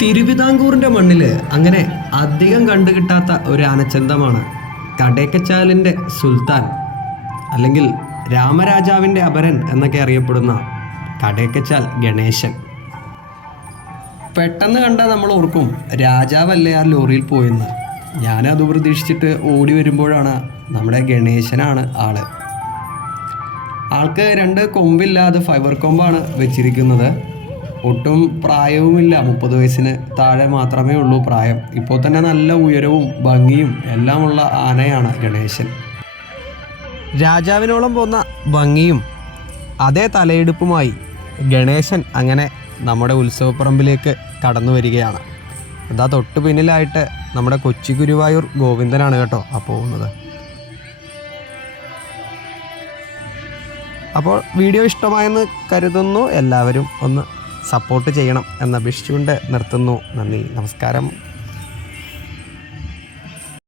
തിരുവിതാംകൂറിന്റെ മണ്ണിൽ അങ്ങനെ അധികം കണ്ടുകിട്ടാത്ത ഒരു ആനച്ചന്തമാണ് കടേക്കച്ചാലിന്റെ സുൽത്താൻ അല്ലെങ്കിൽ രാമരാജാവിന്റെ അപരൻ എന്നൊക്കെ അറിയപ്പെടുന്ന കടേക്കച്ചാൽ ഗണേശൻ. പെട്ടെന്ന് കണ്ടാൽ നമ്മൾ ഓർക്കും രാജാവല്ലേ ആ ലോറിയിൽ പോയെന്ന്. ഞാനത് പ്രതീക്ഷിച്ചിട്ട് ഓടി വരുമ്പോഴാണ് നമ്മുടെ ഗണേശനാണ് ആൾ. ആൾക്ക് രണ്ട് കൊമ്പില്ലാതെ ഫൈബർ കൊമ്പാണ് വെച്ചിരിക്കുന്നത്. ഒട്ടും പ്രായവുമില്ല. മുപ്പത് വയസ്സിന് താഴെ മാത്രമേ ഉള്ളൂ പ്രായം. ഇപ്പോൾ തന്നെ നല്ല ഉയരവും ഭംഗിയും എല്ലാമുള്ള ആനയാണ് ഗണേശൻ. രാജാവിനോളം പോന്ന ഭംഗിയും അതേ തലയെടുപ്പുമായി ഗണേശൻ അങ്ങനെ നമ്മുടെ ഉത്സവപ്പറമ്പിലേക്ക് കടന്നു വരികയാണ്. എന്താ തൊട്ട് പിന്നിലായിട്ട് നമ്മുടെ കൊച്ചി ഗുരുവായൂർ ഗോവിന്ദനാണ് കേട്ടോ ആ പോകുന്നത്. അപ്പോൾ വീഡിയോ ഇഷ്ടമായെന്ന് കരുതുന്നു. എല്ലാവരും ഒന്ന് സപ്പോർട്ട് ചെയ്യണം എന്ന് അപേക്ഷിച്ചുകൊണ്ട് നിർത്തുന്നു. നന്ദി. നമസ്കാരം.